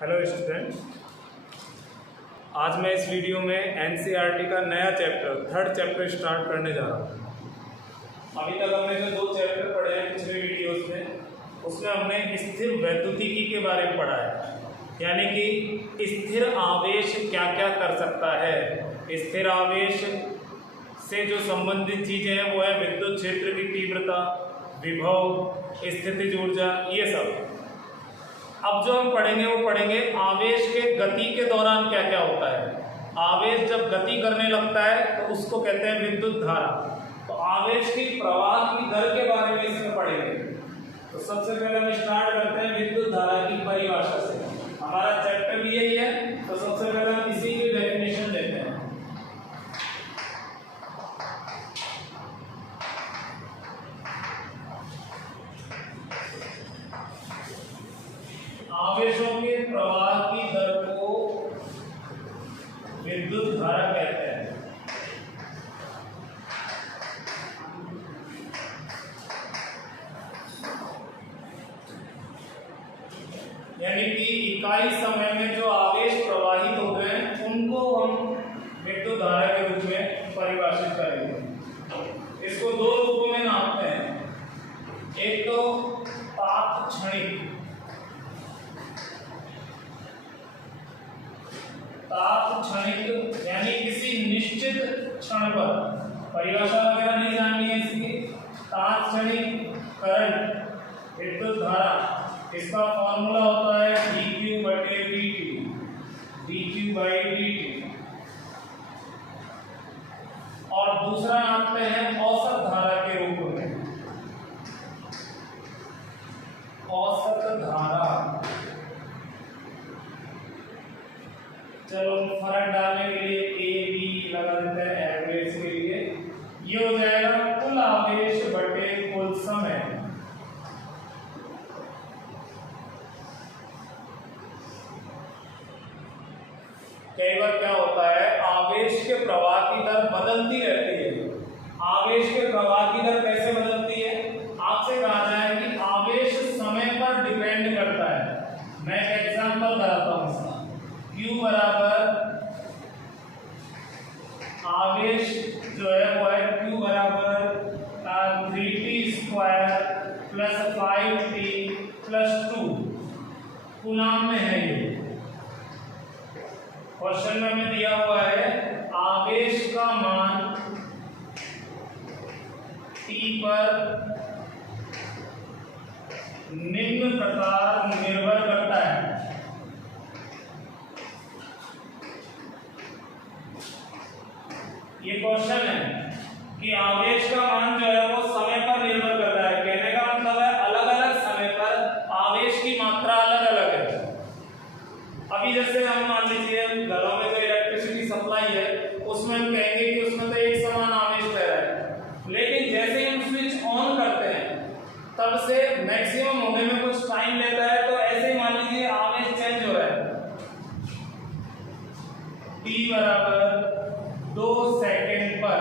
Hello student, आज मैं इस वीडियो में एनसीईआरटी का नया चैप्टर थर्ड चैप्टर स्टार्ट करने जा रहा हूँ। अभी तक हमने जो 2 चैप्टर पढ़े हैं पिछले वीडियोस में, उसमें हमने स्थिर वैद्युतिकी के बारे में पढ़ा है, यानी कि स्थिर आवेश क्या क्या कर सकता है। स्थिर आवेश से जो संबंधित चीज़ें हैं वो है विद्युत क्षेत्र की तीव्रता, विभव, स्थितिज ऊर्जा, ये सब। अब जो हम पढ़ेंगे वो पढ़ेंगे आवेश के गति के दौरान क्या क्या होता है। आवेश जब गति करने लगता है तो उसको कहते हैं विद्युत धारा। तो आवेश की प्रवाह की दर के बारे में इसमें पढ़ेंगे। तो सबसे पहले हम स्टार्ट करते हैं विद्युत धारा की परिभाषा से। हमारा चैप्टर भी यही है, तो सबसे पहले हम इसी की डेफिनेशन देते हैं। आवेशों के प्रवाह की दर को विद्युत धारा कहते हैं। यानी कि इकाई समय में जो आवेश प्रवाहित हो रहे हैं उनको हम विद्युत धारा के रूप में परिभाषित करेंगे। इसको 2 रूपों में नापते हैं। एक तो तात्क्षणिक, यानी किसी निश्चित क्षण पर, परिभाषा वगैरह नहीं जाननी है इसकी। तात्क्षणिक करंट विद्युत धारा, इसका फॉर्मूला होता है dQ/dt, dQ/dt। और दूसरा नापते हैं औसत धारा के रूप में, औसत धारा। चलो फर्क डालने के लिए ए बी लगा देते हैं एवरेज के लिए। ये हो जाएगा कुल आवेश बटे कुल समय। कई बार क्या होता है, आवेश के प्रवाह की दर बदलती रहती है। आवेश के प्रवाह की दर कैसे बदलती है? आपसे कहा जाए कि आवेश समय पर डिपेंड करता है। मैं एक एग्जांपल कराता हूं इसका। Q बराबर आवेश जो है वो है Q बराबर 3t² plus 5t plus 2 coulomb में है। ये क्वेश्चन में हमें दिया हुआ है आवेश का मान t पर निम्न प्रकार निर्भर करता है। ये क्वेश्चन है कि आवेश का मान जो है वो समय पर निर्भर करता है। कहने का मतलब है अलग अलग समय पर आवेश की मात्रा अलग अलग है। अभी जैसे हम मान लीजिए घरों में जो इलेक्ट्रिसिटी सप्लाई है उसमें हम कहेंगे कि उसमें तो एक समान आवेश बह रहा है, लेकिन जैसे ही हम स्विच ऑन करते हैं तब से मैक्सिमम होने में कुछ टाइम लेता है। तो ऐसे ही मान लीजिए आवेश चेंज हो रहा है। T बराबर 2 सेकेंड पर,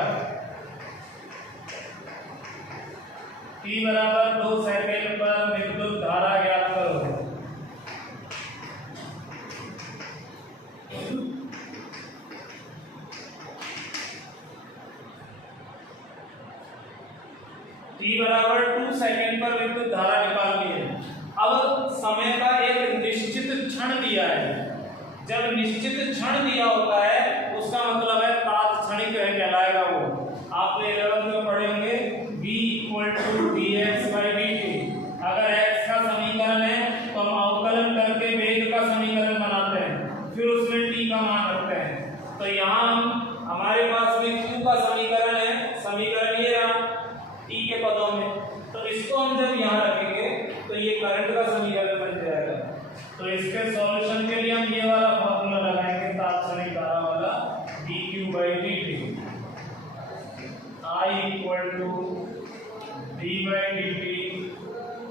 T बराबर 2 सेकेंड पर विद्युत धारा ज्ञात करो। T बराबर 2 सेकेंड पर विद्युत धारा निकालनी है। अब समय का एक निश्चित क्षण दिया है। जब निश्चित क्षण दिया होता है उसका मतलब है तात्क्षणिक कहलाएगा वो। आपने 11th में पढ़े होंगे v = dx/dt। अगर x का समीकरण है तो हम अवकलन करके वेग का समीकरण बनाते हैं, फिर उसमें t का मान रखते हैं। तो यहाँ हमारे पास में q का समीकरण है, समीकरण ये रहा t के पदों में। तो इसको हम जब यहाँ रखेंगे तो ये करंट का समीकरण बन जाएगा। तो इसके सॉल्यूशन के लिए हम ये वाला फॉर्मूला लगाएंगे, तात्क्षणिक धारा वाला, dQ/dt। I = d/dt।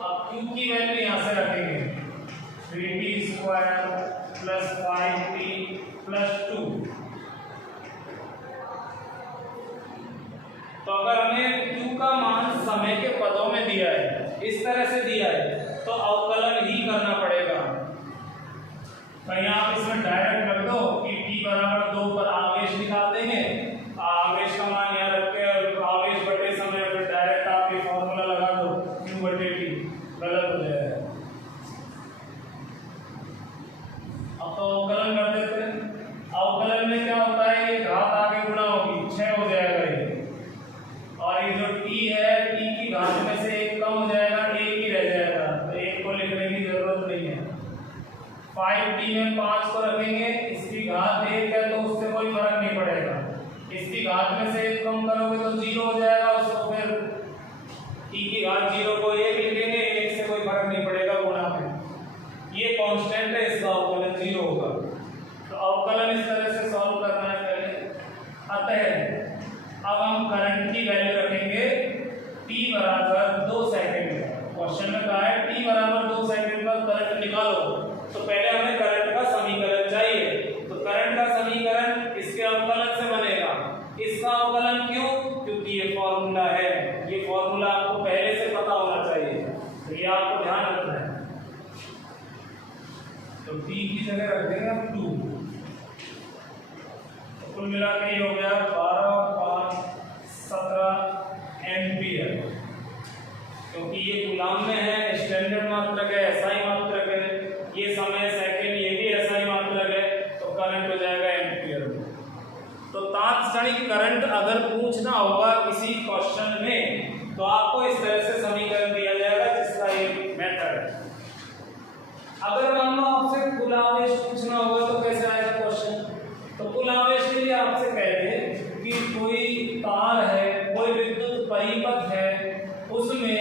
अब Q की वैल्यू यहाँ से रखेंगे 3t² प्लस 5t प्लस 2। तो अगर हमें Q का मान समय के पदों में दिया है, इस तरह से दिया है, तो अवकलन ही करना पड़ेगा। 5t में 5 को रखेंगे, इसकी घात 1 है तो उससे कोई फर्क नहीं पड़ेगा। इसकी घात में से 1 कम करोगे तो 0 हो जाएगा, उसको फिर t की घात 0 को 1 लिखेंगे, 1 से कोई फर्क नहीं पड़ेगा गुणा में। ये कांस्टेंट है, इसका अवकलन 0 होगा। तो अवकलन इस तरह से सॉल्व करना है पहले। अतः अब हम करंट की वैल्यू रखेंगे t बराबर 2 सेकंड। क्वेश्चन में कहा है t बराबर 2 सेकंड पर करंट निकालो, तो पहले हमें करंट का समीकरण चाहिए। तो करंट का समीकरण इसके अवकलन से बनेगा। इसका अवकलन क्यों? क्योंकि ये फॉर्मूला है। ये फॉर्मूला आपको पहले से पता होना चाहिए, तो ये आपको ध्यान रखना है। तो t की जगह रख देंगे हम 2। तो कुल मिला के ये हो गया 12 और 5 17 एम्पियर। क्योंकि ये कूलम में है, स्टैंडर्ड मात्रक है, एसआई मात्रक है, ये समय सेकंड, ये भी एसआई मात्रक है, तो करंट हो जाएगा एम्पियर में। तो तात्क्षणिक करंट अगर पूछना होगा किसी क्वेश्चन में तो आपको इस तरह से समीकरण दिया जाएगा, जिसका ये मेथड है। अगर मान लो आपसे कुल आवेश पूछना होगा तो कैसे आएगा क्वेश्चन? तो कुल आवेश के लिए आपसे कहते कि कोई तार है, कोई विद्युत परिपथ है, उसमें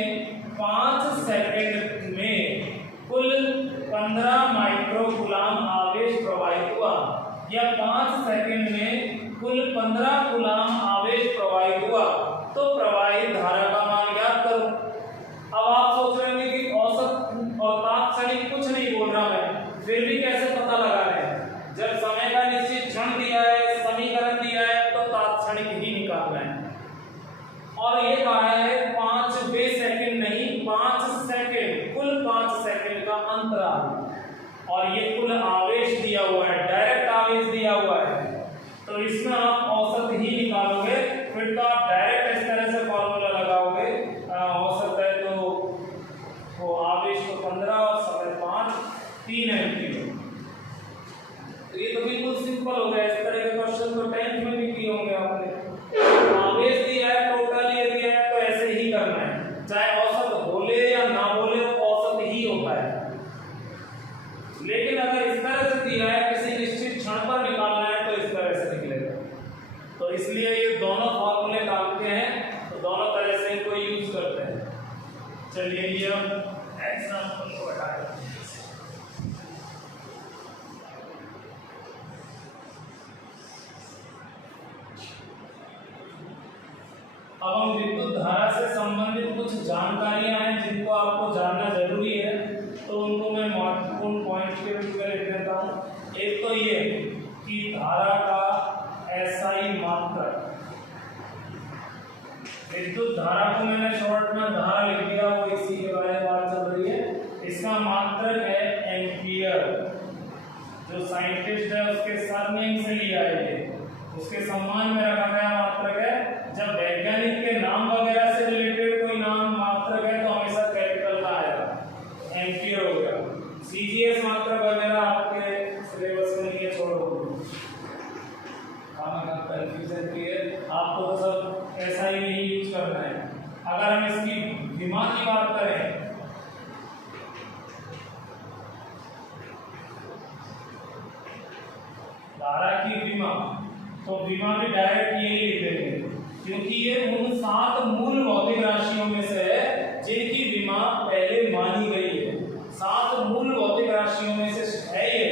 5 सेकंड में कुल 15 माइक्रोकूलम आवेश प्रवाहित हुआ, या 5 सेकंड में कुल 15 कूलम आवेश प्रवाहित हुआ, तो प्रवाहित धारा का मान ज्ञात करो। अब आप सोच रहे होंगे कि औसत और तात्क्षणिक कुछ नहीं बोल रहा मैं, फिर भी कैसे पता लगा रहे हैं? जब समय का निश्चित क्षण दिया है, समीकरण दिया है, तो तात्क्षणिक ही निकालना है। और ये कहा है 5वें सेकंड नहीं, 5 सेकंड, कुल 5 सेकंड का अंतराल। और ये कुल आवेश दिया हुआ है, डायरेक्ट आवेश दिया हुआ है, तो इसमें आप औसत ही निकालोगे। फिर तो आप डायरेक्ट इस तरह से फॉर्मूला लगाओगे, औसत है तो वो आवेश को 15 और समय 5, 3 एम्पीयर। तो ये तो बिल्कुल सिंपल हो गया। इस तरह के क्वेश्चन तो 10th में भी किए होंगे आपने। आवेश दिया है, टोटल ये दिया है, तो ऐसे ही करना है, चाहे औसत बोले या ना बोले, औसत ही होता है। लेकिन अगर इस तरह से दिया है, किसी निश्चित क्षण पर निकालना है, तो इस तरह से निकलेगा। तो इसलिए ये दोनों फॉर्मूले काम के हैं, तो दोनों तरह से इनको यूज करते हैं। चलिए ये हम एग्जाम्पल को हटा देते हैं। अब हम विद्युत धारा से संबंधित कुछ जानकारियां हैं जिनको आपको जानना जरूरी है, तो उनको मैं महत्वपूर्ण पॉइंट के रूप में लिख देता हूं। एक तो ये कि धारा का एसआई मात्रक। विद्युत धारा को मैंने शॉर्ट में धारा लिख दिया, वो इसी के बारे में बात चल रही है। इसका मात्रक है एम्पियर। जो साइंटिस्ट है उसके सरनेम से लिया है, ये उसके सम्मान में रखा गया मात्रक है। जब वैज्ञानिक के नाम वगैरह से रिलेटेड कोई नाम मात्रक है तो हमेशा कैपिटल का आएगा, एम्पियर हो गया। सीजीएस मात्रक वगैरह आपके सिलेबस में नहीं, छोड़ो, कंफ्यूजन की है, आपको तो सब ऐसा ही नहीं यूज करना है। अगर हम इसकी विमा की बात करें, धारा की विमा, तो विमा भी डायरेक्ट यही लिख देंगे, क्योंकि ये उन 7 मूल भौतिक राशियों में से है जिनकी विमा पहले मानी गई है। 7 मूल भौतिक राशियों में से है ये।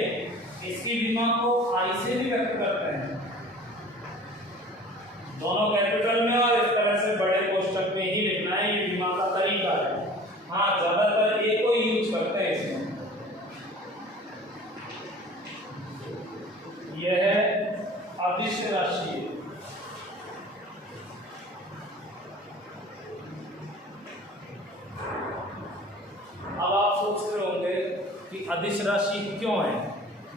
इसकी विमा को आई से भी व्यक्त करते हैं, दोनों कैपिटल में, और इस तरह से बड़े कोष्टक में ही लिखना है। ये विमा का तरीका है। हाँ, ज्यादातर ए को यूज करते हैं इसमें। यह है अदिश राशि। अब आप सोच रहे होंगे कि अदिश राशि क्यों है,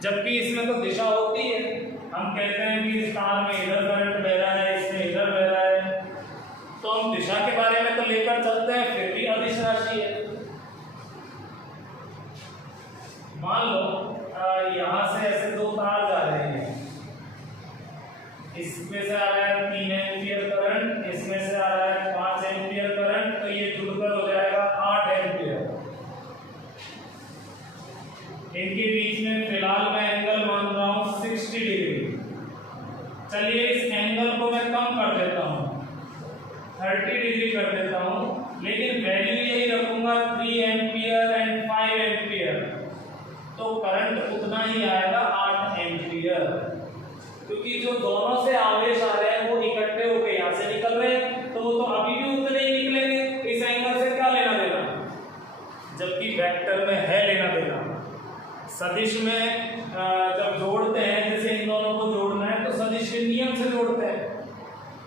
जबकि इसमें तो दिशा होती है। हम कहते हैं कि इस तार में इधर करंट बह रहा है, इसमें इधर बह रहा है, तो हम दिशा के बारे में तो लेकर चलते हैं, फिर भी अदिश राशि है। मान लो यहां से ऐसे 2 तार जा रहे हैं, इसमें से आ रहा है 3 एम्पियर करंट, इसमें से आ रहा है 5 एम्पियर करंट, तो ये जुड़कर हो जाएगा 8 एम्पियर। इनके बीच में फिलहाल मैं एंगल मान रहा हूं 60 डिग्री। चलिए इस एंगल को मैं कम कर देता हूं, 30 डिग्री कर देता हूं, लेकिन वैल्यू यही रखूंगा 3 एम्पियर एंड 5 एम्पियर। तो करंट उतना ही आएगा 8 एम्पियर, क्योंकि जो दोनों से आवेश आ रहे हैं वो इकट्ठे होकर यहां से निकल रहे हैं, तो वो तो अभी भी उतने ही निकलेंगे। इस एंगल से क्या लेना देना, जबकि वेक्टर में है लेना देना। सदिश में जब जोड़ते हैं, जैसे इन दोनों को जोड़ना है तो सदिश के नियम से जोड़ते हैं।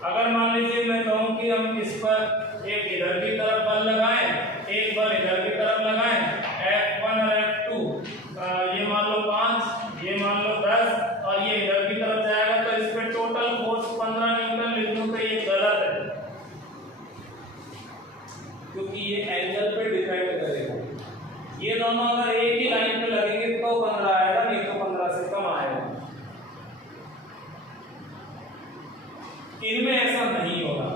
अगर मान लीजिए मैं कहूं कि हम इस पर एक इधर की तरफ बल लगाएं, एक बल इधर की तरफ लगाएं, F1 और F2, ये मान लो 5, ये मान लो 10 और ये इधर की तरफ जाएगा, तो इस पे टोटल फोर्स 15 न्यूटन लिख दूं, तो ये गलत है, क्योंकि ये एंगल पे डिपेंड करेगा। ये दोनों अगर एक ही लाइन पे लगेंगे तो 15 आएगा, नहीं तो 15 से कम आएगा। इनमें ऐसा नहीं होगा।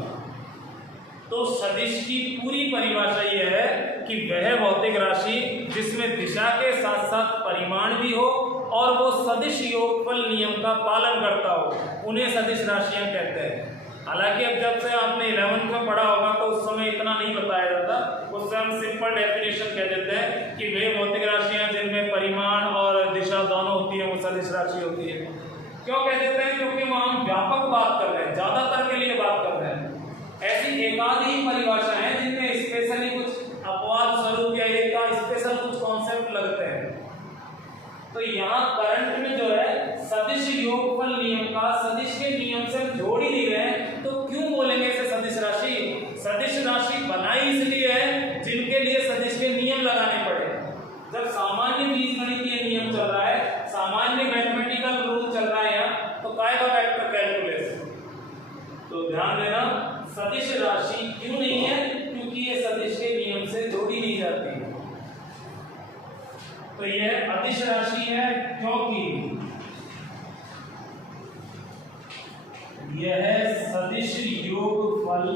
तो सदिश की पूरी परिभाषा यह है कि वह भौतिक राशि जिसमें दिशा के साथ साथ परिमाण भी हो और वो सदिश योगफल नियम का पालन करता हो, उन्हें सदिश राशियां कहते हैं। हालांकि अब जब से आपने 11th में पढ़ा होगा तो उस समय इतना नहीं बताया जाता, उससे हम सिंपल डेफिनेशन कह देते हैं कि वे भौतिक राशियां जिनमें परिमाण और दिशा दोनों होती है वो सदिश राशि होती है। क्यों कह देते हैं, क्योंकि वहां हम व्यापक बात कर रहे हैं, ज्यादातर के लिए बात कर रहे हैं। ऐसी एकाध ही परिभाषा है जिनमें स्पेशली कुछ अपवाद स्वरूप या एक का स्पेशल कुछ कॉन्सेप्ट लगते हैं। तो यहाँ करंट में जो है सदिश योगफल नियम का, सदिश के नियम से जोड़ ही नहीं रहे, तो क्यों बोलेंगे इसे सदिश राशि? सदिश राशि बनाई इसलिए है जिनके लिए सदिश के नियम लगाने पड़े। जब सामान्य बीजगणितीय नियम चल रहा है, सामान्य मैथमेटिकल रूल चल रहा है यहाँ, तो काय का वेक्टर कैलकुलस। तो ध्यान देना, सदिश राशि क्यों नहीं है, क्योंकि ये सदिश के नियम से जोड़ी नहीं जाती है। तो यह अदिश राशि है क्योंकि यह सदिश योगफल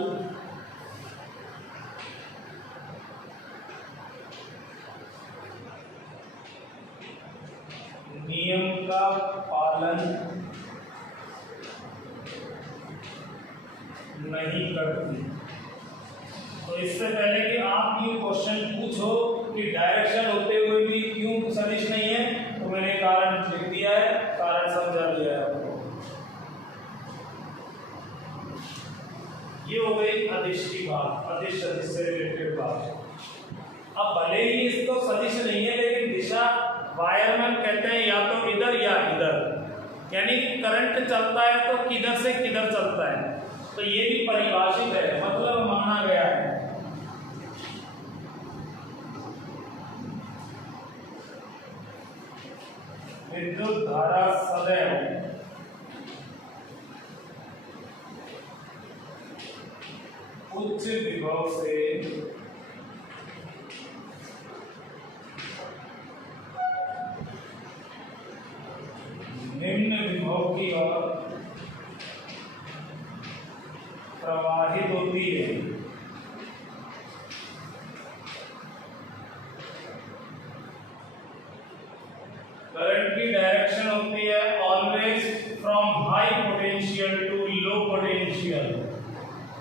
नियम का पालन नहीं करती। तो इससे पहले कि आप ये क्वेश्चन पूछो कि डायरेक्शन होते हुए भी क्यों सदिश नहीं है, तो मैंने कारण लिख दिया है, कारण समझा दिया है आपको। ये हो गई अदिश की बात, अदिश सदिश से रिलेटेड बात। अब भले ही इसको सदिश नहीं है, लेकिन दिशा वायरमैन कहते हैं या तो इधर या इधर, यानी करंट चलता है तो किधर से किधर चलता है। तो ये भी परिभाषित है, मतलब माना गया है। विद्युत धारा सदैव उच्च विभव से निम्न विभव की ओर प्रवाहित होती है। करंट की डायरेक्शन होती है always from high potential to low potential,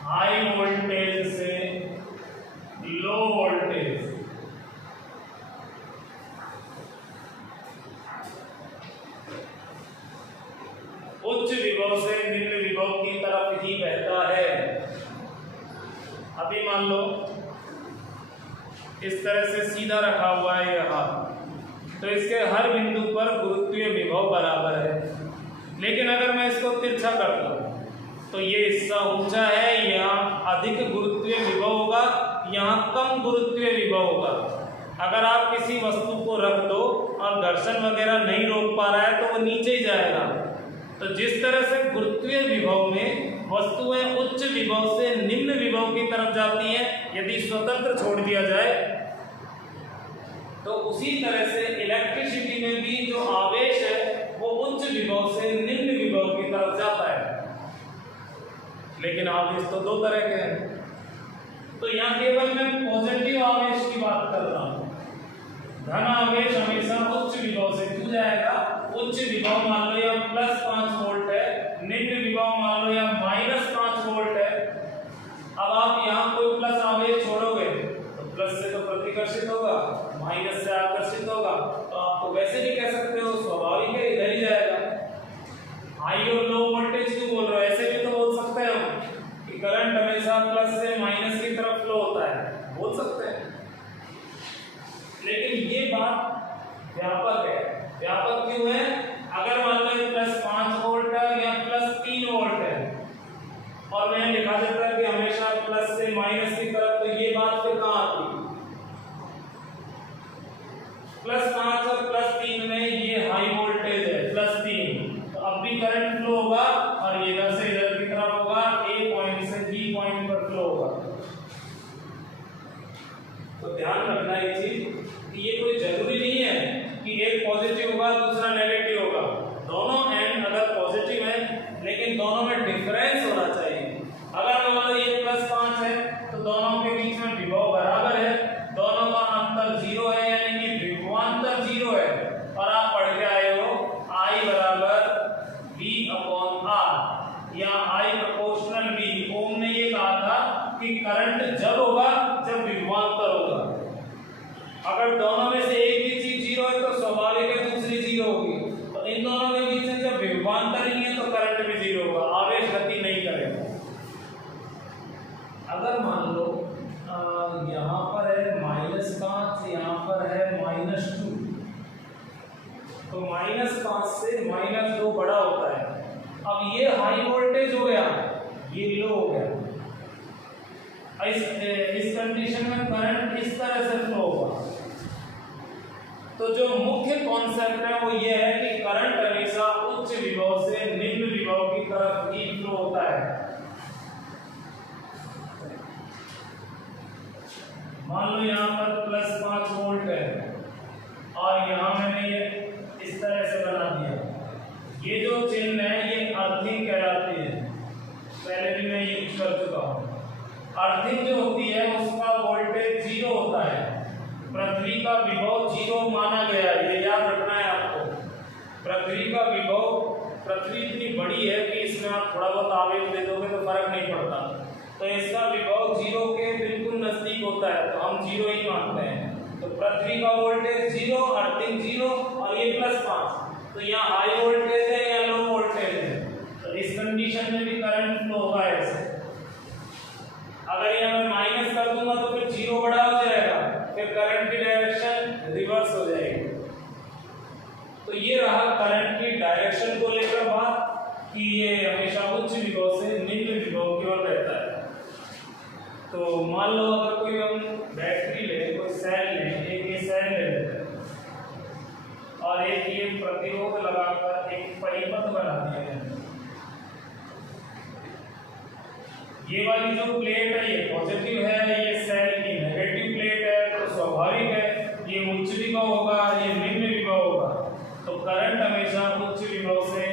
high voltage से लो वोल्टेज। उच्च विभव से निम्न विभव की तरफ ही बहता है। अभी मान लो इस तरह से सीधा रखा हुआ है यहाँ, तो इसके हर बिंदु पर गुरुत्वीय विभव बराबर है। लेकिन अगर मैं इसको तिरछा कर दूं तो ये हिस्सा ऊंचा है, यहाँ अधिक गुरुत्वीय विभव होगा, यहाँ कम गुरुत्वीय विभव होगा। अगर आप किसी वस्तु को रख दो और घर्षण वगैरह नहीं रोक पा रहा है तो वो नीचे ही जाएगा। तो जिस तरह से गुरुत्वीय विभव में वस्तुएं उच्च विभव से निम्न विभव की तरफ जाती हैं यदि स्वतंत्र छोड़ दिया जाए, तो उसी तरह से इलेक्ट्रिसिटी में भी जो आवेश है वो उच्च विभव से निम्न विभव की तरफ जाता है। लेकिन आवेश तो दो तरह के हैं, तो यहाँ केवल मैं पॉजिटिव आवेश की बात कर रहा हूँ। धन आवेश हमेशा उच्च विभव जाएगा। उच्च विभव मान लो या +5 वोल्ट है, निम्न विभव मान लो या -5 वोल्ट है। अब आप यहाँ कोई प्लस आवेश छोड़ोगे तो प्लस से तो प्रतिकर्षित होगा, माइनस से आकर्षित होगा, तो आप तो वैसे नहीं कह सकते हो, स्वाभाविक है इधर ही जाएगा। हाई और लो वोल्टेज क्यों बोल रहे हो, ऐसे भी तो बोल सकते हैं हम कि करंट हमेशा प्लस से माइनस की तरफ फ्लो होता है, बोल सकते हैं। लेकिन ये बात व्यापक है। व्यापक क्यों है? अगर मान लो +5 वोल्ट है या +3 वोल्ट है और मैंने लिखा देता है कि हमेशा प्लस से माइनस की तरफ, तो ये बात फिर कहाँ आती? +5 और +3 में ये हाई वोल्टेज है +3, तो अब भी करंट फ्लो होगा और ये इधर से इधर की तरफ होगा, A पॉइंट से B पॉइंट पर फ्लो होगा। तो ध्यान रखना ये चीज कि ये कोई जरूरी नहीं है कि एक पॉजिटिव होगा दूसरा नेगेटिव होगा। दोनों एंड अगर पॉजिटिव है लेकिन दोनों में डिफरेंस होना चाहिए। अगर मान लो ये +5 है तो दोनों के बीच में विभव बराबर है, दोनों का अंतर 0 है, यानी कि विभवांतर 0 है। और आप पढ़ के आए हो I बराबर V/R या I प्रोपोर्शनल V। ओम ने ये कहा था कि करंट जब होगा जब विभवांतर होगा। अगर दोनों में से एक भी चीज 0 है तो स्वाभाविक है दूसरी 0 होगी, तो इन दोनों के बीच में जब विभवांतर ही है तो करंट भी 0 होगा, आवेश गति नहीं करेगा। अगर मान लो यहाँ पर है -5, यहाँ पर है -2, तो -5 से -2 बड़ा होता है। अब ये हाई वोल्टेज हो गया, ये लो हो गया। इस कंडीशन में करंट इस तरह से फ्लो होगा। तो जो मुख्य कॉन्सेप्ट है वो ये है कि करंट हमेशा उच्च विभव से निम्न विभव की तरफ ही फ्लो होता है। मान लो यहाँ पर +5 वोल्ट है और यहाँ मैंने ये इस तरह से बना दिया। ये जो चिन्ह है ये अर्थिंग कहलाती है, पहले भी मैं यूज कर चुका हूँ। अर्थिंग जो होती है उसका वोल्टेज 0 होता है, पृथ्वी का विभव 0 माना गया है, ये याद रखना है आपको। पृथ्वी का विभव, पृथ्वी इतनी बड़ी है कि इसमें आप थोड़ा बहुत आवेश दे दोगे तो फर्क नहीं पड़ता, तो इसका विभव 0 के बिल्कुल नजदीक होता है, तो हम 0 ही मानते हैं। तो पृथ्वी का वोल्टेज 0, अर्थिंग 0 और ये +5, तो यहाँ हाई वोल्टेज है या लो वोल्टेज है, तो इस कंडीशन में भी करंट फ्लो होगा ऐसे। अगर यहाँ मैं माइनस कर दूंगा तो फिर 0 बड़ा हो जाएगा, फिर करंट की डायरेक्शन रिवर्स हो जाएगी। तो ये रहा करंट की डायरेक्शन को लेकर बात कि ये हमेशा उच्च विभव से निम्न विभव की ओर रहता है। तो मान लो अगर कोई हम बैटरी ले, कोई सेल ले, एक ये सेल ले लेते हैं और एक ये प्रतिरोध लगाकर एक परिपथ बना दिया है। ये वाली जो प्लेट है ये पॉजिटिव है, ये सेल की नेगेटिव प्लेट है, तो स्वाभाविक है ये उच्च विभव होगा, ये निम्न विभव होगा। तो करंट हमेशा उच्च विभव से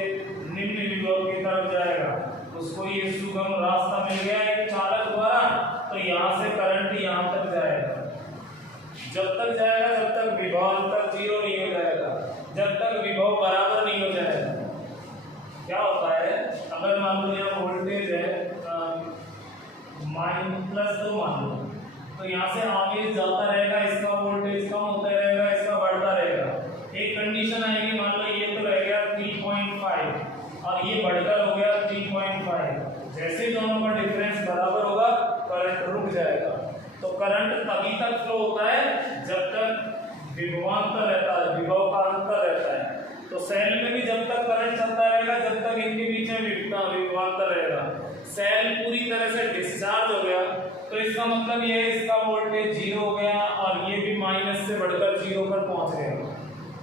निम्न विभव की तरफ जाएगा। उसको ये सुगम रास्ता मिल गया एक चालक द्वारा, तो यहाँ से करंट यहाँ तक जाएगा। जब तक जाएगा जब तक विभवांतर 0 नहीं हो जाएगा, जब तक विभव बराबर नहीं हो जाएगा। क्या होता है, अगर मान लो यहाँ वोल्टेज है -2 मान लो, तो यहाँ से आवेश जाता रहेगा, इसका वोल्टेज कम होता रहेगा, इसका बढ़ता रहेगा। एक कंडीशन आएगी, मान लो ये तो रह गया 3.5 और ये बढ़कर हो गया 3.5। जैसे ही दोनों का डिफरेंस बराबर होगा करंट रुक जाएगा। तो करंट तभी तक फ्लो होता है जब तक विभवांतर रहता है, विभव का अंतर रहता है। तो सेल में भी जब तक करंट चलता रहेगा जब तक इनके बीच में विभवांतर रहेगा। सेल पूरी तरह से डिस्चार्ज हो गया तो इसका मतलब ये है इसका वोल्टेज 0 हो गया और ये भी माइनस से बढ़कर 0 पर पहुंच गया।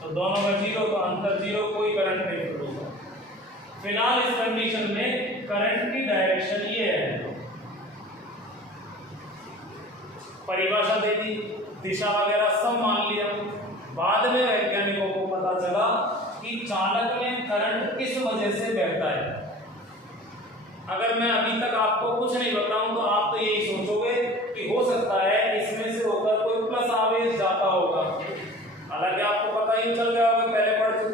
तो दोनों का 0, तो अंतर 0, कोई करंट नहीं फ्लो होगा। फिलहाल इस कंडीशन में करंट की डायरेक्शन ये है, परिभाषा दे दी, दिशा वगैरह सब मान लिया। बाद में वैज्ञानिकों को पता चला कि चालक में करंट किस वजह से बहता है। अगर मैं अभी तक आपको कुछ नहीं बताऊं तो आप तो यही सोचोगे कि हो सकता है इसमें से होकर कोई प्लस आवेश जाता होगा। हालांकि आपको पता ही चल गया होगा, पहले पढ़ चुके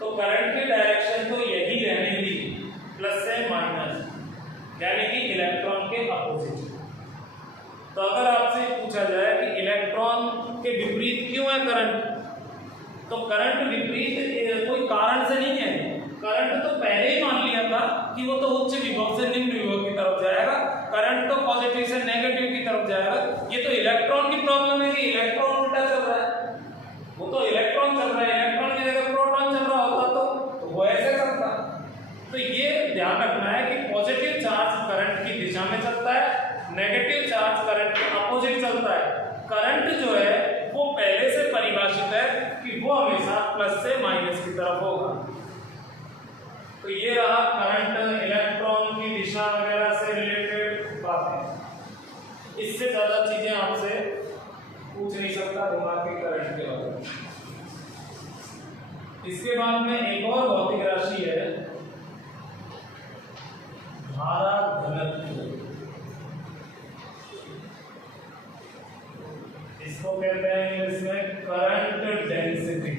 तो करंट की डायरेक्शन तो यही रहेगी, प्लस से माइनस, यानी कि इलेक्ट्रॉन के अपोजिट। तो अगर आपसे पूछा जाए कि इलेक्ट्रॉन के विपरीत क्यों है करंट, तो करंट विपरीत कोई कारण से नहीं है। करंट तो पहले ही मान लिया था कि वो तो उच्च विभव से निम्न विभव की तरफ जाएगा, करंट तो पॉजिटिव से नेगेटिव की तरफ जाएगा। ये तो इलेक्ट्रॉन की प्रॉब्लम है कि इलेक्ट्रॉन उल्टा चल रहा है, वो तो इलेक्ट्रॉन चल रहा है, इलेक्ट्रॉन की जगह प्रोटॉन चल रहा होता तो वो ऐसे चलता। तो ये ध्यान रखना है कि पॉजिटिव चार्ज करंट की दिशा में चलता है, नेगेटिव चार्ज करंट के अपोजिट चलता है। करंट जो है वो पहले से परिभाषित है कि वो हमेशा प्लस से माइनस की तरफ होगा। तो ये रहा करंट, इलेक्ट्रॉन की दिशा वगैरह से रिलेटेड बातें। इससे ज्यादा चीजें आपसे पूछ नहीं सकता दिमागी करंट के बारे में। इसके बाद में एक और भौतिक राशि है धारा घनत्व। इसको कहते हैं इंग्लिश में करंट डेंसिटी।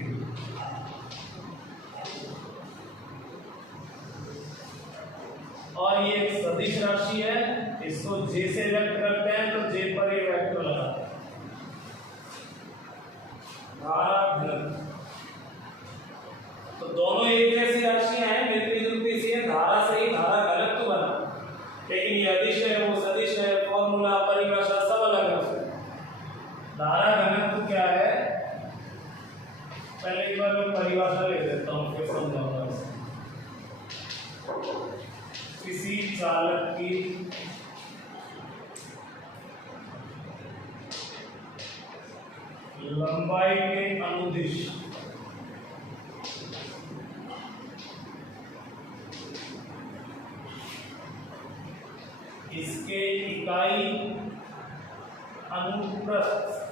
और ये एक सदिश राशि है, इसको जे से व्यक्त करते हैं, तो जे पर ये वेक्टर लगाते हैं धारा घनत्व। तो दोनों एक जैसी राशियां हैं, मिलती जुलती सी है, धारा से ही धारा घनत्व बना, लेकिन ये अदिश है वो सदिश है, फॉर्मूला परिभाषा सब अलग है उसमें। धारा घनत्व क्या है, पहले एक बार मैं परिभाषा ले लेता हूँ फिर समझाऊंगा। किसी चालक की लंबाई के अनुदिश इसके इकाई अनुप्रस्थ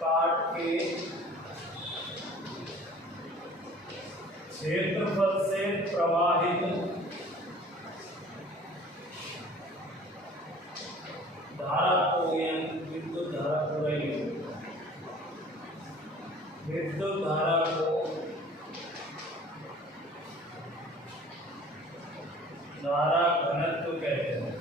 काट के क्षेत्रफल से प्रवाहित धारा को या विद्युत धारा को विद्युत धारा को धारा घनत्व कहते हैं।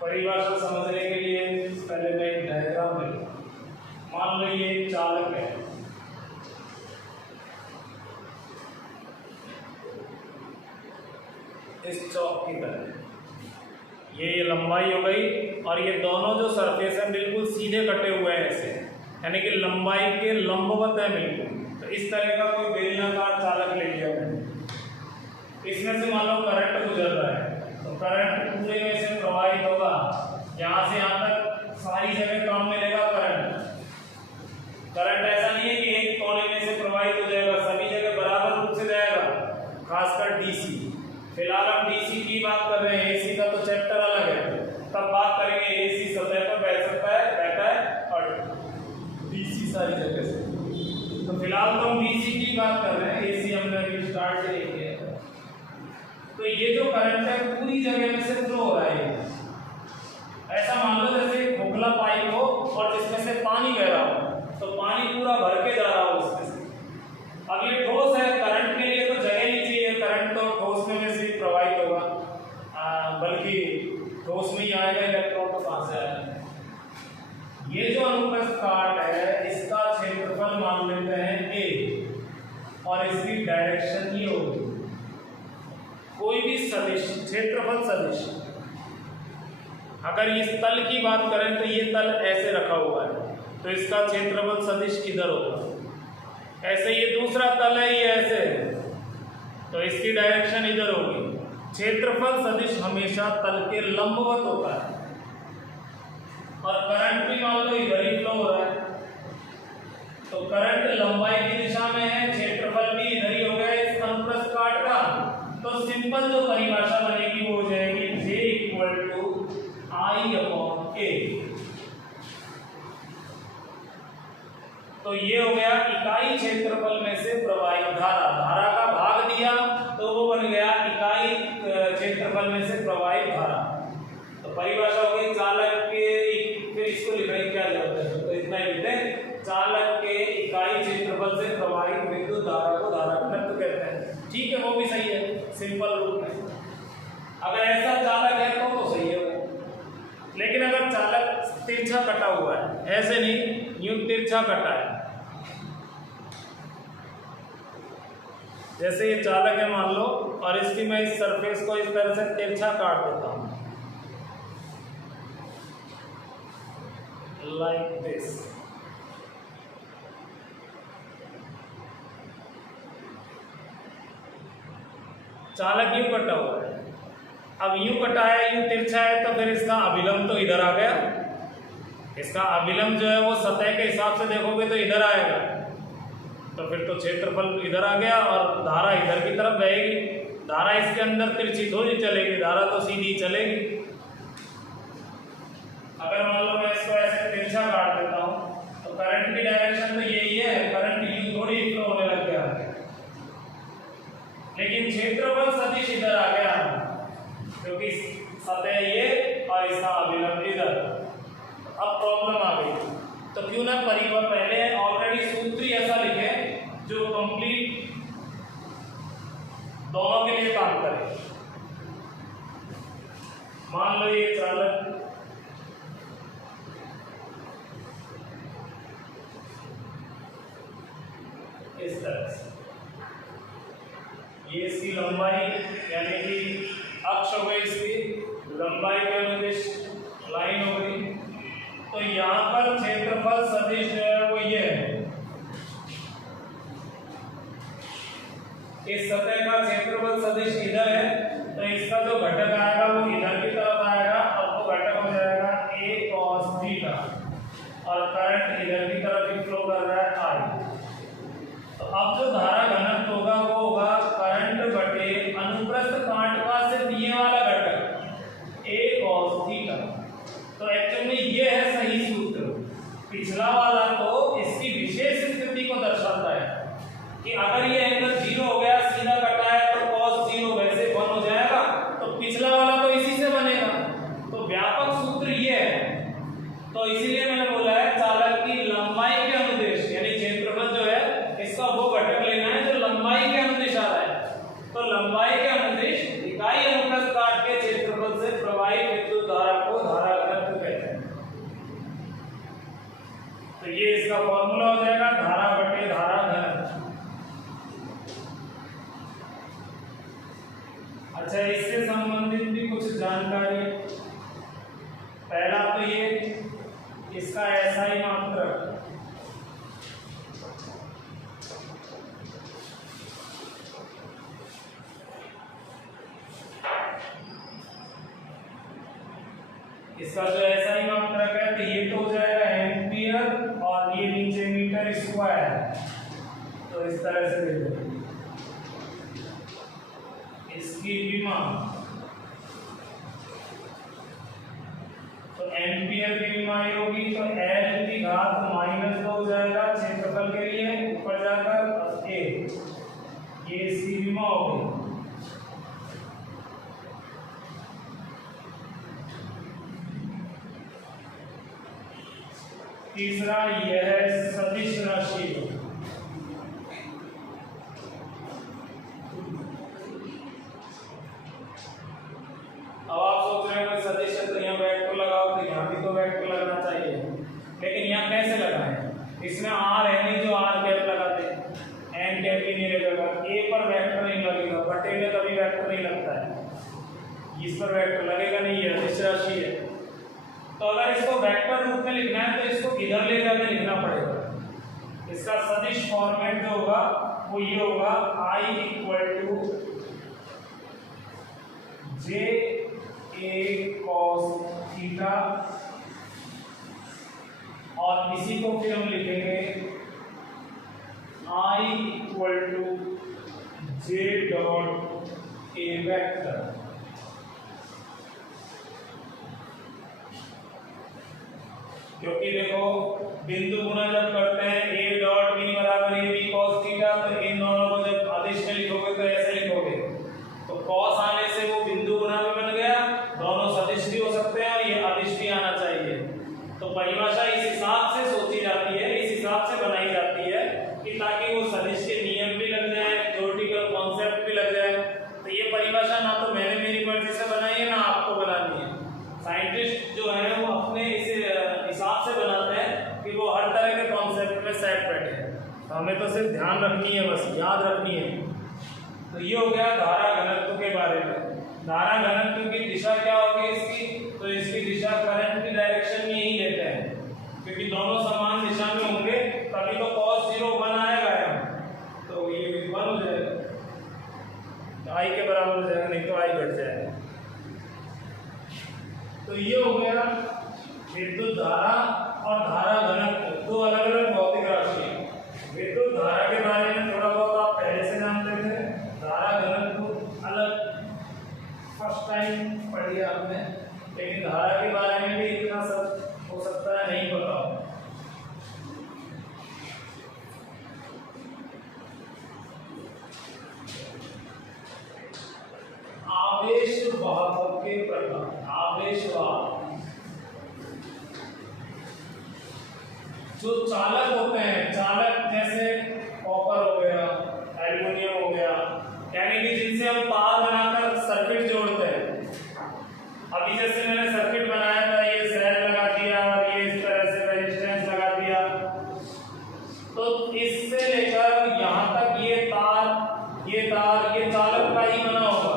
परिभाषा समझने के लिए पहले मैं एक डायग्राम ले, मान लो ये एक चालक है, इस चौक की तरह ये लंबाई हो गई, और ये दोनों जो सरफेस है बिल्कुल सीधे कटे हुए हैं ऐसे, यानी कि लंबाई के लंबवत है बिल्कुल। तो इस तरह का कोई बेलनाकार चालक ले लिया मैंने, इसमें से मान लो करंट गुजर रहा है, तो करंट पूरे में से प्रवाहित होगा, यहाँ से यहाँ तक सारी जगह काम में लेगा करंट। करंट ऐसा नहीं है कि एक कोने में से प्रवाहित हो जाएगा, सभी जगह बराबर रूप से जाएगा, खासकर डीसी। फिलहाल हम डीसी की बात कर रहे हैं, एसी का तो चैप्टर अलग है, तब बात करेंगे एसी सतह पर बैठ सकता है, बैठा है, और डीसी सारी जगह से। तो फिलहाल तो हम डीसी की बात कर रहे हैं, एसी हमने अभी स्टार्ट से नहीं किया। तो ये जो करंट है पूरी जगह में से फ्लो हो रहा है। ऐसा मान लो जैसे खोखला पाइप हो और जिसमें से पानी बह रहा हो, तो पानी पूरा भर के जा रहा हो उसमें से। अब ये ठोस है, करंट के लिए तो जगह नहीं चाहिए, करंट तो ठोस में से ही प्रवाहित होगा, बल्कि ठोस में ही आएगा, इलेक्ट्रॉन तो कहां से आएगा। ये जो अनुप्रस्थ काट है इसका क्षेत्रफल मान लेते हैं ए, और इसकी डायरेक्शन ये होगी। कोई भी सदिश, क्षेत्रफल सदिश, अगर इस तल की बात करें तो ये तल ऐसे रखा हुआ है, तो इसका क्षेत्रफल सदिश किधर होगा। ऐसे ये दूसरा तल है, ये ऐसे है, तो इसकी डायरेक्शन इधर होगी। क्षेत्रफल सदिश हमेशा तल के लंबवत होता है, और करंट भी मान लो इधर ही फ्लो हो रहा है, तो करंट लंबाई की दिशा में है, क्षेत्रफल भी इधर ही हो गया इस अनुप्रस्थ काट का। तो सिंपल जो परिभाषा बनेगी वो हो जाएगी J equal to I upon A। तो ये हो गया इकाई क्षेत्रफल में से प्रवाहित धारा, धारा का भाग दिया तो वो बन गया इकाई क्षेत्रफल में से प्रवाहित धारा। तो परिभाषा हो गई चालक के, फिर इसको लिखने की क्या जरूरत है, तो इतना ही लिखते हैं, चालक के इकाई क्षेत्रफल से प्रवाहित विद्युत धारा को धारा घनत्व कहते हैं। ठीक है, वो भी सही है सिंपल रूप में। अगर ऐसा चालक है तो सही है वो। लेकिन अगर चालक तिरछा कटा हुआ है, ऐसे नहीं, यूं तिरछा कटा है, जैसे ये चालक है मान लो, और इसकी मैं इस सरफेस को इस तरह से तिरछा काट देता हूं, लाइक दिस। चालक यूं कटा हुआ है, अब यूं कटा है, यूं तिरछा है, तो फिर इसका अभिलंब तो इधर आ गया। इसका अभिलंब जो है वो सतह के हिसाब से देखोगे तो इधर आएगा, तो फिर तो क्षेत्रफल इधर आ गया और धारा इधर की तरफ बहेगी। धारा इसके अंदर तिरछी थोड़ी चलेगी, धारा तो सीधी चलेगी। अगर मान लो मैं इसको ऐसे तिरछा काट देता हूं तो करंट की डायरेक्शन तो यही है, करंट यूं थोड़ी फ्लो होने लग गया, लेकिन क्षेत्रफल सदिश इधर आ गया क्योंकि सतह ये और इसका अभिलंब इधर। अब प्रॉब्लम आ गई, तो क्यों ना परिवर्तन पहले ऑलरेडी सूत्र ही ऐसा लिखे जो कंप्लीट दोनों के लिए काम करे। मान लो ये चालक इस तरह से, ये इसकी लंबाई यानी कि अक्ष हो गई, इसकी लंबाई के अनुदिश लाइन हो गई। तो यहाँ पर क्षेत्रफल सदिश जो है वो ये है, इस सतह का क्षेत्रफल सदिश इधर है, तो इसका जो घटक आएगा वो इधर की तरफ आएगा और वो घटक हो जाएगा a cos थीटा, और करंट इधर की तरफ ही फ्लो कर रहा है I। तो अब जो धारा घनत्व होगा वो होगा करंट बटे अनुप्रस्थ काट का सिर्फ ये वाला घटक a cos थीटा। तो एक्चुअली में ये है सही सूत्र। पिछला वाला तो इसकी विशेष स्थिति को दर्शाता है कि अगर ये एंगल 0 हो गया, सीधा कटा है, तो cos 0 वैसे 1 हो जाएगा, तो पिछला वाला तो इसी से बनेगा। तो व्यापक सूत्र ये है। तो इसीलिए मैंने बोला है चालक की लंबाई के अनुदिश यानी क्षेत्रफल जो है इसका वो घटक लेना है जो लंबाई के अनुदिश आ रहा है। तो लंबाई के अनुदिश इकाई अनुप्रस्थ काट के क्षेत्रफल से प्रवाहित विद्युत धारा को धारा घनत्व कहते हैं। तो ये इसका फॉर्मूला हो जाएगा धारा बटे धारा घनत्व। अच्छा, इससे संबंधित भी कुछ जानकारी। पहला तो ये इसका एसआई मात्रक, इसका जो एसआई मात्रक है तो ये तो हो जाएगा एम्पियर और ये नीचे मीटर स्क्वायर। तो इस तरह से दे दो। इसकी विमा तो एम्पियर की विमा होगी, तो एल की घात -2 हो जाएगा क्षेत्रफल के लिए ऊपर जाकर ए, ये इसकी विमा होगी। तीसरा यह है सदिश राशि। अब आप सोच रहे हो सदिश है तो यहाँ वेक्टर लगाओ, तो यहाँ भी तो वेक्टर लगाना चाहिए, लेकिन यहाँ कैसे लगाएं? इसमें आर है नहीं जो आर कैप लगाते हैं, एन कैप भी नहीं लगेगा, ए पर वेक्टर नहीं लगेगा, बटे में कभी वेक्टर नहीं लगता है, इस पर वेक्टर लगेगा नहीं, है सदिश राशि है। तो अगर इसको वेक्टर रूप में लिखना है तो इसको इधर ले जाकर लिखना पड़ेगा। इसका सदिश फॉर्मेट जो होगा वो ये होगा I = j a cos theta, और इसी को फिर हम लिखेंगे I = j dot a vector. क्योंकि देखो बिंदु गुना जब करते हैं a डॉट b बराबर a b cos थीटा, तो इन दोनों को जब आदेश में लिखोगे तो ऐसे लिखोगे, तो cos आने से वो बिंदु तो परिभाषा इस हिसाब से सोची जाती है, इस हिसाब से बनाई जाती है कि ताकि वो सदिश के नियम भी लग जाए, थ्योरेटिकल कॉन्सेप्ट भी लग जाए। तो ये परिभाषा ना तो मैंने मेरी मर्जी से बनाई है, ना आपको बनानी है। साइंटिस्ट जो है वो अपने इस हिसाब से बनाते हैं कि वो हर तरह के कॉन्सेप्ट में सेट बैठे। तो हमें तो सिर्फ ध्यान रखनी है, बस याद रखनी है। तो ये हो गया धारा घनत्व के बारे में। धारा घनत्व की दिशा क्या होगी इसकी? तो इसकी दिशा करंट की डायरेक्शन में ही लेते हैं, क्योंकि दोनों समान दिशा में होंगे तभी तो cos 0 1 आएगा यहाँ। तो ये 1 हो जाएगा, तो i के बराबर हो जाएगा, नहीं तो i घट जाएगा। तो ये हो गया विद्युत धारा और धारा घनत्व, दो अलग अलग भौतिक राशि है। विद्युत धारा के बारे में थोड़ा बहुत आप पहले से जानते थे, धारा घनत्व अलग फर्स्ट टाइम पढ़ी आपने, लेकिन धारा के बारे में भी इतना सब हो सकता है नहीं पता हो। आवेश वाहकों के प्रकार, आवेशवाहक जो चालक होते हैं, चालक जैसे कॉपर हो गया, एल्युमिनियम हो गया, यानी कि जिनसे हम तार बनाकर सर्किट जोड़ते हैं। अभी जैसे मैंने सर्किट बनाया था, ये सेल लगा दिया और ये इस तरह से रेजिस्टेंस लगा दिया, तो इससे लेकर यहाँ तक ये तार, ये चालक का ही बना होगा।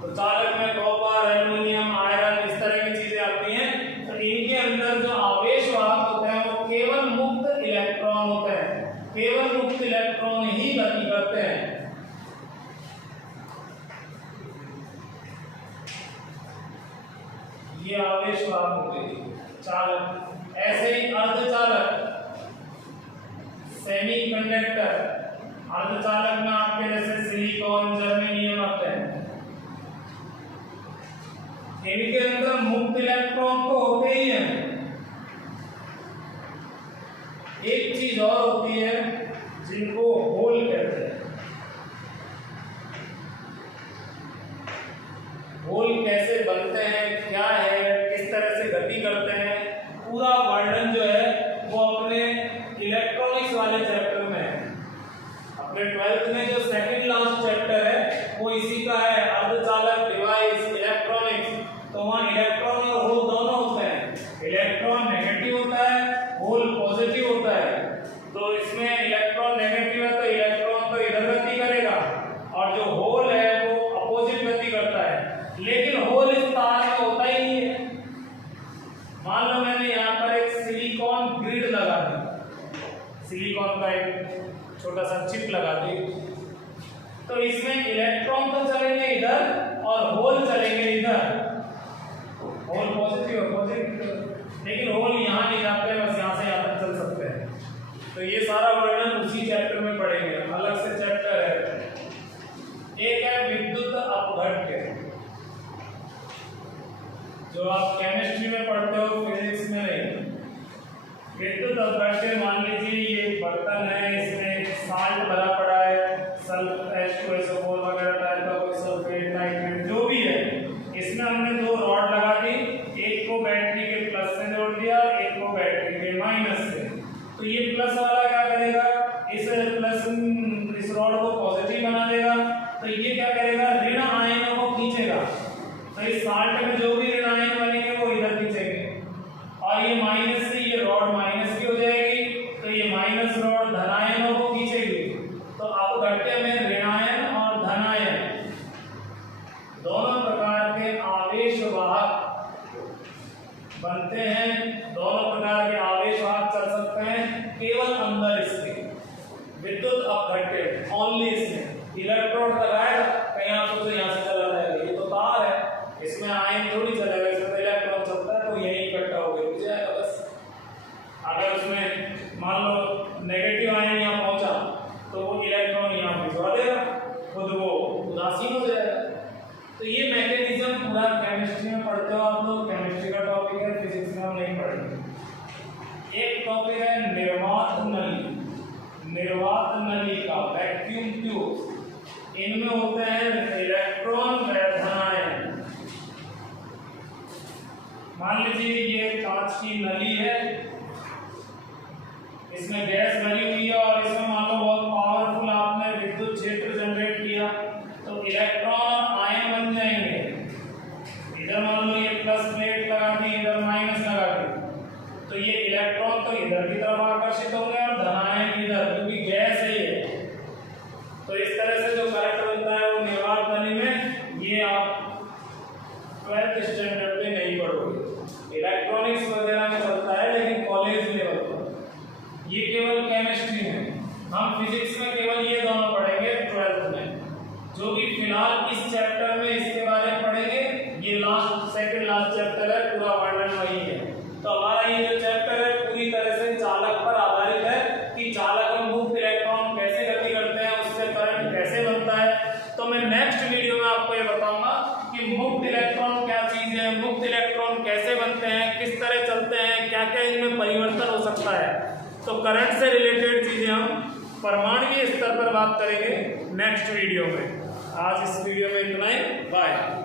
तो चालक में कॉपर, एल्युमिनियम, आयरन इस तरह की चीजें आती हैं। तो इनके अंदर जो आवेश वाहक होते हैं वो केवल मुक्त इलेक्ट्रॉन होते हैं, केवल मुक्त इलेक्ट्रॉन ही गति करते हैं। ये आवेश वाहक होते हैं चालक। ऐसे ही अर्धचालक, सेमीकंडक्टर, अर्धचालक में आपके जैसे सिलिकॉन, जर्मेनियम आते हैं। इनके अंदर मुक्त इलेक्ट्रॉन तो होते ही हैं। एक चीज और होती है जिनको होल कहते हैं। होल कैसे बनते हैं, क्या है, किस तरह से गति करते हैं, पूरा वर्णन जो है वो अपने इलेक्ट्रॉनिक्स वाले चैप्टर में है। अपने 12th में जो सेकंड लास्ट चैप्टर है वो इसी का है, अर्धचालक डिवाइस, इलेक्ट्रॉनिक्स। तो वहाँ इलेक्ट्रॉन और होल दोनों होते हैं। इलेक्ट्रॉन नेगेटिव होता है, होल पॉजिटिव होता है। तो इसमें इलेक्ट्रॉन नेगेटिव है तो इलेक्ट्रॉन तो इधर गति करेगा, और जो होल है वो अपोजिट गति करता है। लेकिन होल इस तार में होता ही नहीं है। मान लो मैंने यहाँ पर एक सिलिकॉन ग्रिड लगा दी, सिलिकॉन का एक छोटा सा चिप लगा दी, तो इसमें इलेक्ट्रॉन तो चलेंगे इधर और होल चलेंगे इधर। होल पॉजिटिव अपोजिट, लेकिन होल यहाँ नहीं जाते हैं, बस यहाँ से यहाँ तक चल सकते हैं। तो ये सारा वर्णन उसी चैप्टर में पढ़ेंगे, अलग से चैप्टर है। एक है विद्युत अपघट्य, जो आप केमिस्ट्री में पढ़ते हो, फिजिक्स में नहीं। विद्युत अपघट्य, मान लीजिए ये बर्तन है, इसमें साल्ट भरा पड़ा है, सल्फ H2SO4 वगैरह टाइप का कोई सल्फेट, नाइट्रेट जो भी है, इसमें हमने दो रॉड लगा दी, एक को बैटरी के प्लस से जोड़ दिया, एक को बैटरी के माइनस से। तो ये प्लस वाला क्या करेगा, इस प्लस इस रॉड को पॉजिटिव बना देगा, तो ये क्या करेगा, ऋण आयनों को खींचेगा। तो इस साल्ट में जो भी ऋण आयन बनेंगे वो इधर खींचेंगे, और ये माइनस से ये रॉड माइनस की हो जाएगी, तो ये माइनस रॉड धन आयनों को खींचेगी। तो अपघट्य में ऋणायन और धनायन दोनों प्रकार के आवेश वाहक बनते हैं। दोनों प्रकार के आवेश वाहक चल सकते हैं केवल अंदर इसके, विद्युत अपघट्य ओनली इसमें। इलेक्ट्रोड लगाया कहीं आप सोचो यहाँ से चला जाएगा, ये तो तार है, इसमें आयन थोड़ी चलेगा, इसमें तो इलेक्ट्रॉन चलता है, तो यही इकट्ठा हो गया जाएगा बस। अगर उसमें मान लो नेगेटिव आयन यहाँ पहुंचा तो वो इलेक्ट्रॉन यहाँ भिजवा देगा, खुद वो उदासीन हो जाएगा। तो ये मैकेनिज्म पूरा केमिस्ट्री में पढ़ते हो आप लोग, केमिस्ट्री का टॉपिक है, फिजिक्स में हम नहीं पढ़ेंगे। एक टॉपिक है निर्वात नली, निर्वात नली का वैक्यूम ट्यूब। इनमें होते हैं इलेक्ट्रॉन व धनायन। मान लीजिए लीजिए ये कांच की नली है, इसमें गैस भरी हुई है और इसमें मान लो बहुत पावरफुल आपने विद्युत क्षेत्र जनरेट किया तो इलेक्ट्रॉन और आयन बन जाएंगे। इधर मान लो ये प्लस प्लेट लगा दी, इधर माइनस लगा दी, तो ये इलेक्ट्रॉन तो इधर की तरफ आकर्षित होंगे और धनायन इधर, क्योंकि गैस है ये। तो इस तरह से जो करंट बनता है वो निर्वात नली में, ये आप 12th स्टैंडर्ड में नहीं पढ़ोगे, इलेक्ट्रॉनिक्स वगैरह में चलता है लेकिन कॉलेज लेवल पर। ये केवल केमिस्ट्री में, हम फिजिक्स में केवल ये दोनों पढ़ेंगे 12th में। जो भी फिलहाल इस चैप्टर में इसके बारे में पढ़ेंगे, ये सेकंड लास्ट चैप्टर है, पूरा वर्णन वही है। तो हमारा ये जो चैप्टर है पूरी तरह से चालक पर आधारित है कि चालक में मुक्त इलेक्ट्रॉन कैसे गति करते हैं, उससे करंट कैसे बनता है। तो मैं नेक्स्ट वीडियो में आपको ये बताऊंगा कि मुक्त इलेक्ट्रॉन क्या चीज है, मुक्त इलेक्ट्रॉन कैसे बनते हैं, किस तरह चलते हैं, क्या क्या इनमें परिवर्तन हो सकता है। तो करंट से रिलेटेड चीजें हम परमाणु स्तर पर बात करेंगे नेक्स्ट वीडियो में। आज इस वीडियो में इतना ही, बाय।